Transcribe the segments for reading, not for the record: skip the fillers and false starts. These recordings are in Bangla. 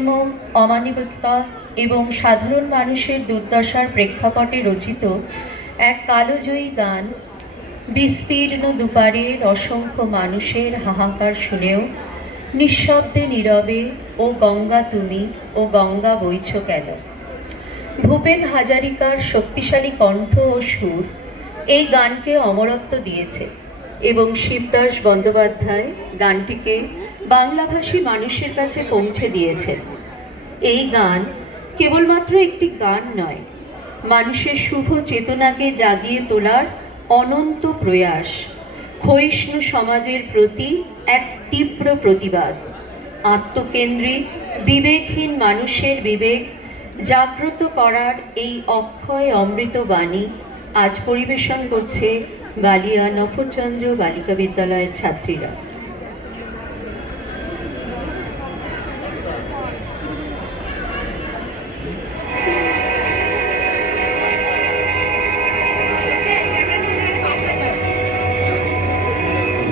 বৈষম্য, অমানবিকতা এবং সাধারণ মানুষের দুর্দশার প্রেক্ষাপটে রচিত এক কালোজয়ী গান বিস্তীর্ণ দুপারের অসংখ্য মানুষের হাহাকার শুনেও নিঃশব্দে নীরবে ও গঙ্গা তুমি ও গঙ্গা বইছ কেন। ভূপেন হাজারিকার শক্তিশালী কণ্ঠ ও সুর এই গানকে অমরত্ব দিয়েছে এবং শিবদাস বন্দ্যোপাধ্যায় গানটিকে বাংলাভাষী মানুষের কাছে পৌঁছে দিয়েছেন। এই গান কেবলমাত্র একটি গান নয়, মানুষের শুভ চেতনাকে জাগিয়ে তোলার অনন্ত প্রয়াস, ক্ষয়িষ্ণু সমাজের প্রতি এক তীব্র প্রতিবাদ, আত্মকেন্দ্রিক বিবেকহীন মানুষের বিবেক জাগ্রত করার এই অক্ষয় অমৃত বাণী আজ পরিবেশন করছে বালিয়া নফরচন্দ্র বালিকা বিদ্যালয়ের ছাত্রীরা।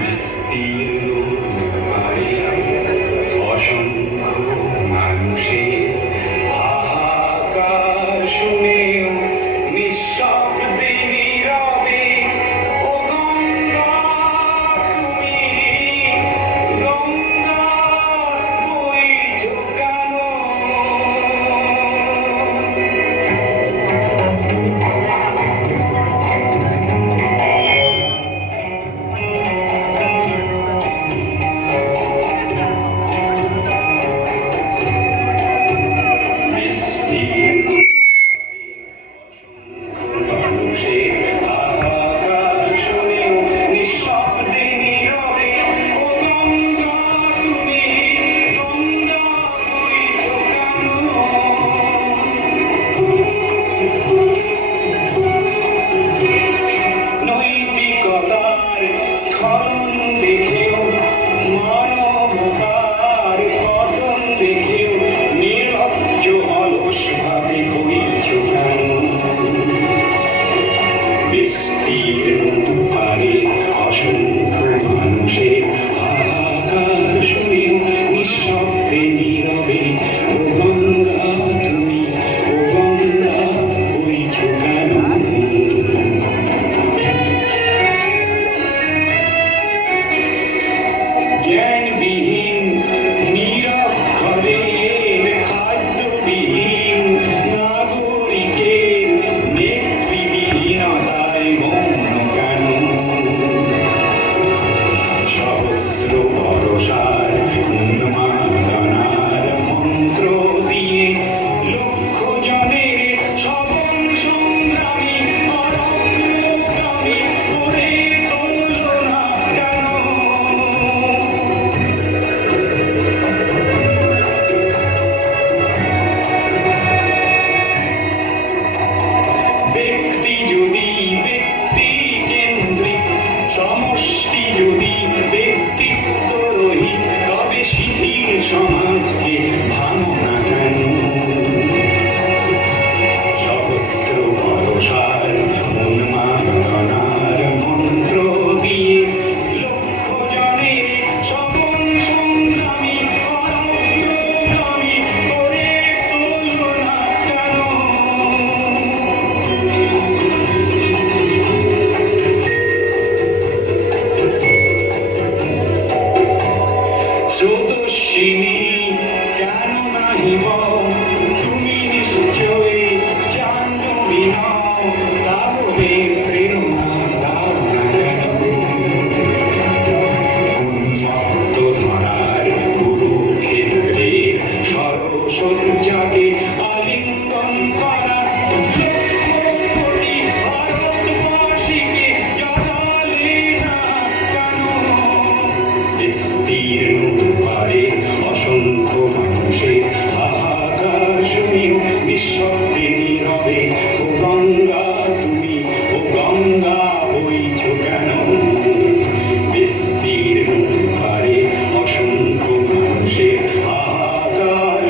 বিস্তীর্ণ পারে অসংখ্য মানুষের হাহাকার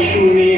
শুনে